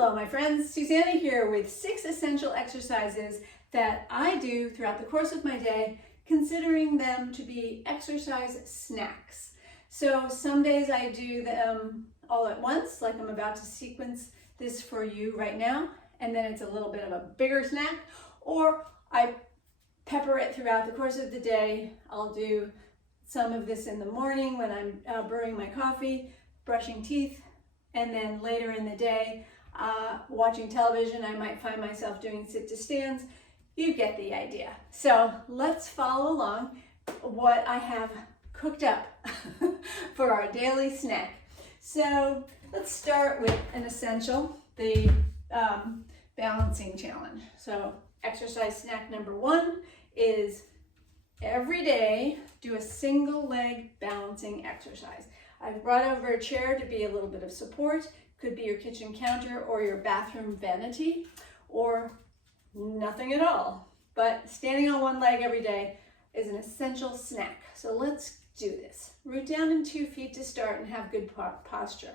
Hello, my friends. Susannah here with 6 essential exercises that I do throughout the course of my day, considering them to be exercise snacks. So some days I do them all at once, like I'm about to sequence this for you right now, and then it's a little bit of a bigger snack, or I pepper it throughout the course of the day. I'll do some of this in the morning when I'm brewing my coffee, brushing teeth, and then later in the day, watching television, I might find myself doing sit to stands. You get the idea. So let's follow along what I have cooked up for our daily snack. So let's start with an essential, the balancing challenge. So exercise snack number 1 is every day do a single leg balancing exercise. I've brought over a chair to be a little bit of support. Could be your kitchen counter or your bathroom vanity, or nothing at all. But standing on one leg every day is an essential snack. So let's do this. Root down in 2 feet to start and have good posture.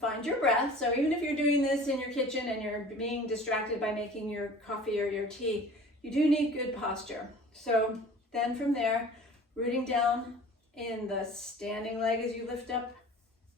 Find your breath. So even if you're doing this in your kitchen and you're being distracted by making your coffee or your tea, you do need good posture. So then from there, rooting down in the standing leg as you lift up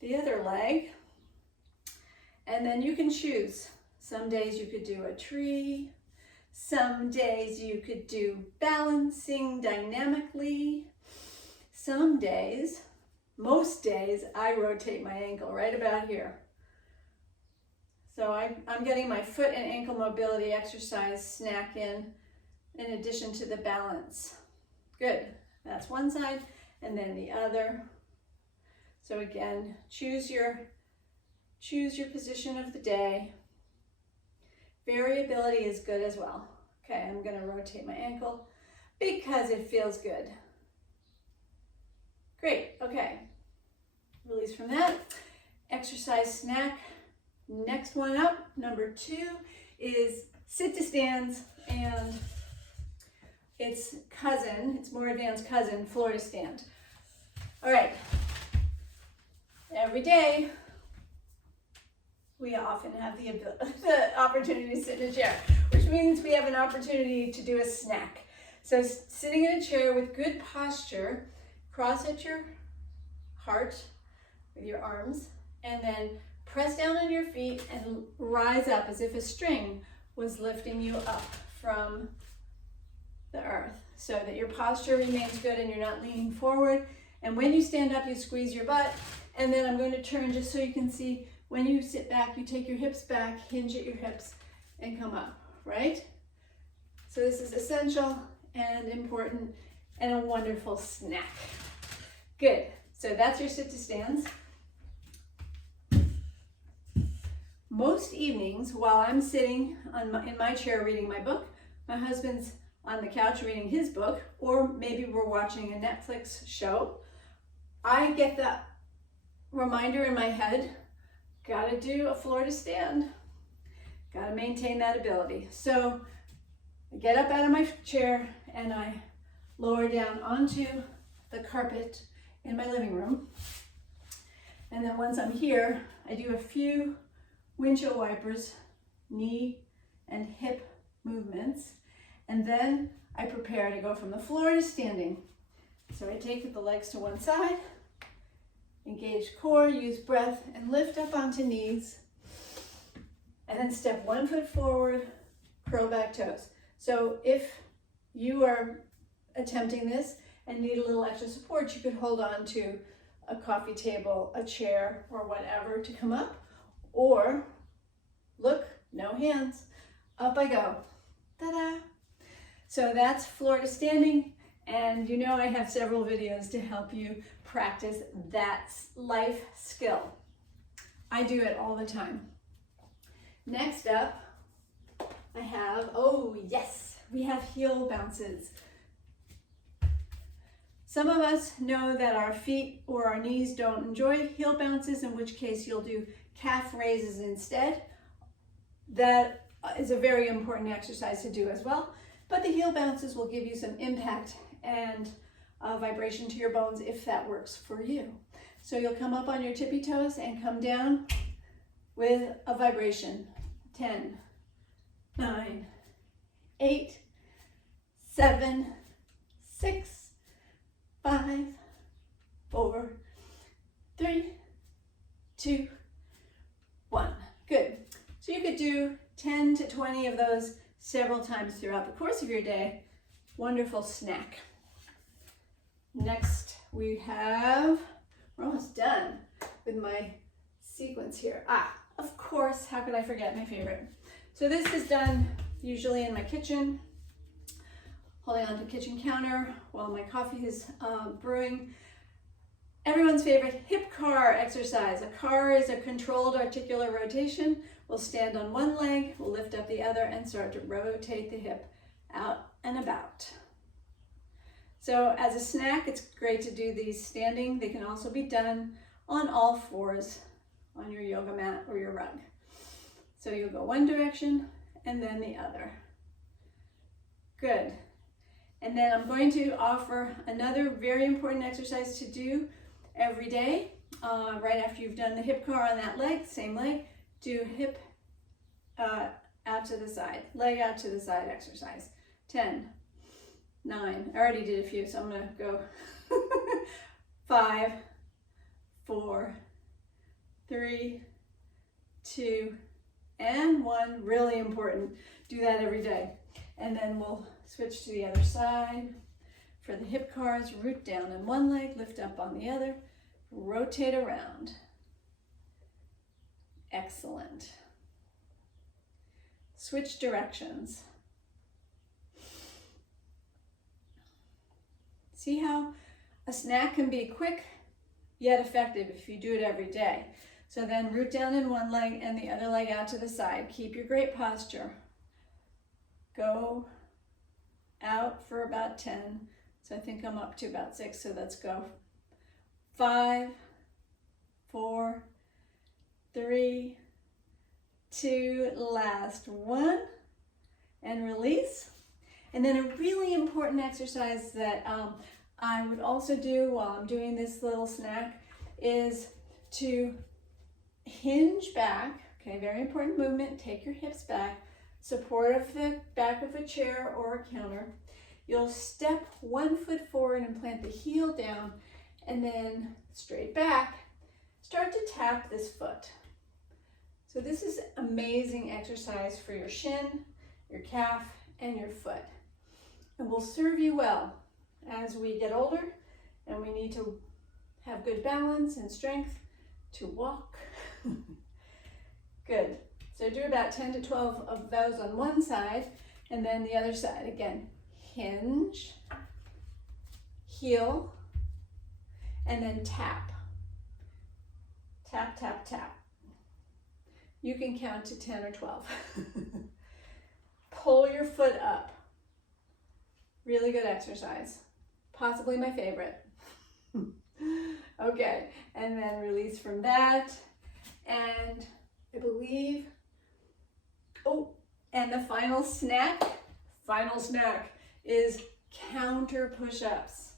the other leg. And then you can choose. Some days you could do a tree. Some days you could do balancing dynamically. Some days, most days, I rotate my ankle right about here. So I'm getting my foot and ankle mobility exercise snack in addition to the balance. Good. That's one side. And then the other. So again, choose your position of the day. Variability is good as well. Okay, I'm going to rotate my ankle because it feels good. Great, okay. Release from that. Exercise snack. Next one up, number 2, is sit to stands, and its more advanced cousin, floor to stand. All right, every day, we often have the opportunity to sit in a chair, which means we have an opportunity to do a snack. So sitting in a chair with good posture, cross at your heart with your arms, and then press down on your feet and rise up as if a string was lifting you up from the earth, so that your posture remains good and you're not leaning forward. And when you stand up, you squeeze your butt. And then I'm going to turn just so you can see. When you sit back, you take your hips back, hinge at your hips, and come up, right? So this is essential and important and a wonderful snack. Good. So that's your sit to stands. Most evenings, while I'm sitting in my chair reading my book, my husband's on the couch reading his book, or maybe we're watching a Netflix show, I get that reminder in my head, gotta do a floor to stand, gotta maintain that ability. So I get up out of my chair and I lower down onto the carpet in my living room. And then once I'm here, I do a few windshield wipers, knee and hip movements. And then I prepare to go from the floor to standing. So I take the legs to one side, engage core, use breath, and lift up onto knees. And then step 1 foot forward, curl back toes. So if you are attempting this and need a little extra support, you could hold on to a coffee table, a chair, or whatever to come up. Or look, no hands, up I go. Ta-da! So that's floor to standing, and you know I have several videos to help you practice that life skill. I do it all the time. Next up, I have, oh yes, we have heel bounces. Some of us know that our feet or our knees don't enjoy heel bounces, in which case you'll do calf raises instead. That is a very important exercise to do as well. But the heel bounces will give you some impact and vibration to your bones if that works for you. So you'll come up on your tippy toes and come down with a vibration. 10, 9, 8, 7, 6, 5, 4, 3, 2, 1. Good. So you could do 10 to 20 of those several times throughout the course of your day. Wonderful snack. Next we have, we're almost done with my sequence here. Of course, how could I forget my favorite? So this is done usually in my kitchen, holding onto the kitchen counter while my coffee is brewing. Everyone's favorite hip car exercise. A car is a controlled articular rotation. We'll stand on one leg, we'll lift up the other and start to rotate the hip out and about. So as a snack, it's great to do these standing. They can also be done on all fours on your yoga mat or your rug. So you'll go one direction and then the other. Good. And then I'm going to offer another very important exercise to do every day. Right after you've done the hip car on that leg, same leg, do hip out to the side, leg out to the side exercise. 10, 9, I already did a few, so I'm gonna go 5, 4, 3, 2, and 1. Really important. Do that every day. And then we'll switch to the other side. For the hip cars, root down on one leg, lift up on the other, rotate around. Excellent. Switch directions. See how a snack can be quick yet effective if you do it every day. So then root down in one leg and the other leg out to the side. Keep your great posture. Go out for about 10. So I think I'm up to about 6, so let's go. 5, 4, 3, 2, last 1, and release. And then a really important exercise that I would also do while I'm doing this little snack is to hinge back. Okay, very important movement. Take your hips back, support of the back of a chair or a counter. You'll step one foot forward and plant the heel down, and then straight back, start to tap this foot. So this is amazing exercise for your shin, your calf, and your foot. And will serve you well as we get older and we need to have good balance and strength to walk. Good. So do about 10 to 12 of those on one side, and then the other side. Again, hinge, heel, and then tap. Tap, tap, tap. You can count to 10 or 12. Pull your foot up. Really good exercise. Possibly my favorite. Okay, and then release from that. And I believe, and the final snack is counter push-ups.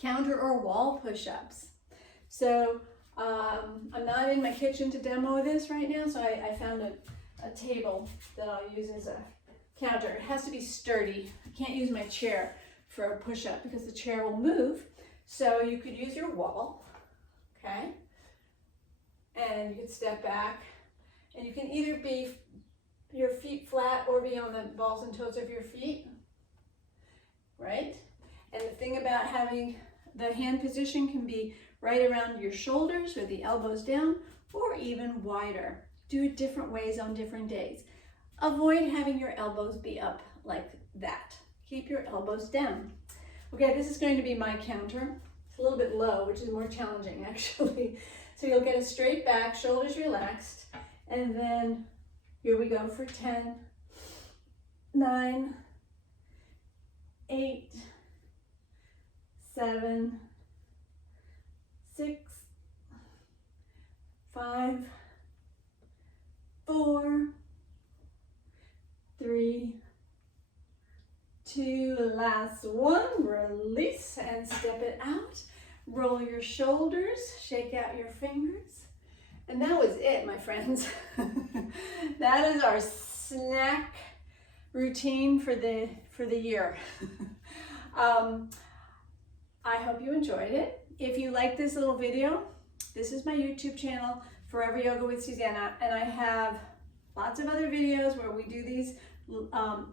Counter or wall push-ups. So I'm not in my kitchen to demo this right now, so I found a table that I'll use as a counter. It has to be sturdy. I can't use my chair for a push-up because the chair will move. So you could use your wall, okay? And you could step back, and you can either be your feet flat or be on the balls and toes of your feet, right? And the thing about having the hand position can be right around your shoulders or the elbows down, or even wider. Do it different ways on different days. Avoid having your elbows be up like that. Keep your elbows down. Okay, this is going to be my counter. It's a little bit low, which is more challenging actually. So you'll get a straight back, shoulders relaxed, and then here we go for 10, 9, 8, 7, 6, 5, 4, 3, 2, last one, release and step it out. Roll your shoulders, shake out your fingers, And that was it, my friends. That is our snack routine for the year. I hope you enjoyed it. If you like this little video, this is my YouTube channel, Forever Yoga with Susannah, and I have lots of other videos where we do these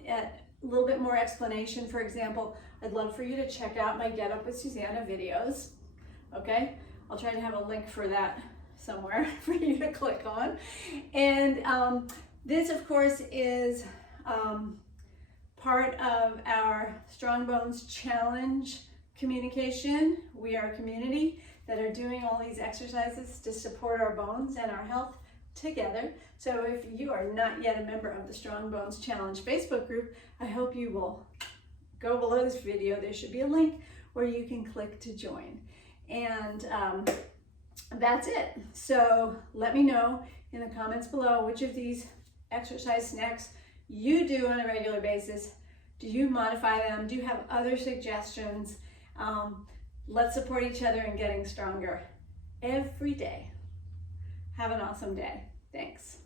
at a little bit more explanation. For example, I'd love for you to check out my Get Up with Susannah videos. Okay, I'll try to have a link for that somewhere for you to click on. And this, of course, is part of our Strong Bones Challenge communication. We are a community that are doing all these exercises to support our bones and our health together. So if you are not yet a member of the Strong Bones Challenge Facebook group, I hope you will go below this video. There should be a link where you can click to join. And that's it. So let me know in the comments below which of these exercise snacks you do on a regular basis. Do you modify them? Do you have other suggestions? Let's support each other in getting stronger every day. Have an awesome day. Thanks.